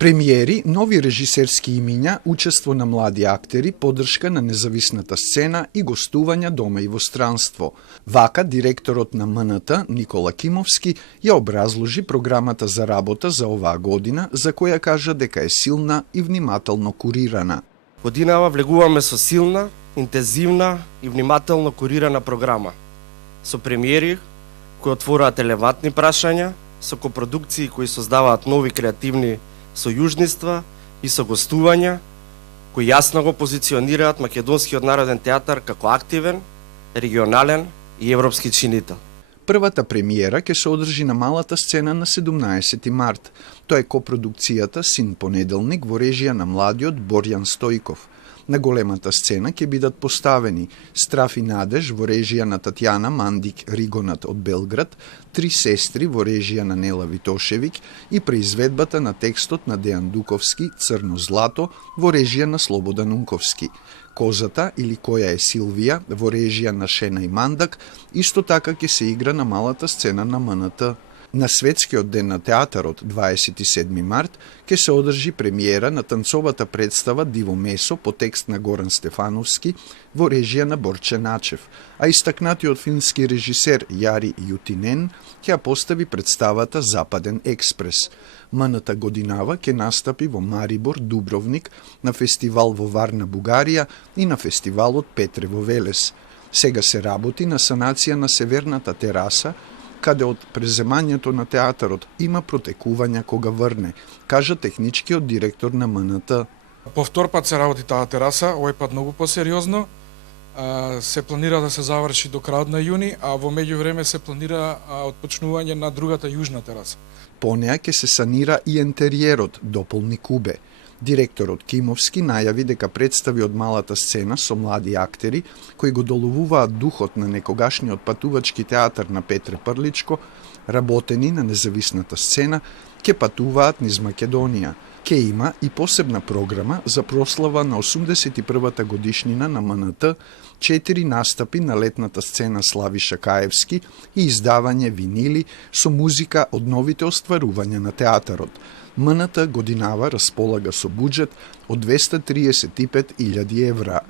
Премиери, нови режисерски имиња, учество на млади актери, поддршка на независната сцена и гостувања дома и во странство. Вака, директорот на МНТ, Никола Кимовски, ја образложи програмата за работа за оваа година, за која кажа дека е силна и внимателно курирана. Годинава влегуваме со силна, интензивна и внимателно курирана програма, со премиери кои отвораат релевантни прашања, со копродукции кои создаваат нови креативни сојужниства и со гостувања кои јасно го позиционираат Македонскиот народен театар како активен, регионален и европски чинител. Првата премиера ќе се одржи на малата сцена на 17 март. Тоа е копродукцијата Син понеделник во режија на младиот Борјан Стојков. На големата сцена ќе бидат поставени Страф и надеж во режија на Татјана Мандик Ригонат од Белград, Три сестри во режија на Нела Витошевик и преизведбата на текстот на Дејан Дуковски Црно злато во режија на Слободан Унковски. Козата или Која е Силвија во режија на Шена и Мандак исто така ќе се игра на малата сцена на МНТ. На Светскиот ден на театарот 27 март ќе се одржи премиера на танцовата представа Диво месо по текст на Горан Стефановски во режија на Борче Начев, а истакнатиот фински режисер Јари Јутинен ќе постави представата Западен експрес. МНТ годинава ќе настапи во Марибор, Дубровник, на фестивал во Варна, Бугарија и на фестивалот Петре во Велес. Сега се работи на санација на северната тераса, каде од преземањето на театарот има протекувања кога врне, кажа техничкиот директор на МНТ. По втор пат се работи таа тераса, овој пат многу посериозно. Се планира да се заврши до крајот на јуни, а во меѓувреме се планира отпочнување на другата јужна тераса. По неа ќе се санира и ентериерот, дополни Кубе. Директорот Кимовски најави дека представи од малата сцена со млади актери кои го доловуваат духот на некогашниот патувачки театар на Петре Прличко, работени на независната сцена, ќе патуваат низ Македонија. Ке има и посебна програма за прослава на 81-та годишнина на МНТ, 4 настапи на летната сцена Слави Шакаевски и издавање винили со музика од новите остварувања на театарот. МНТ годинава располага со буџет од 235.000 евра.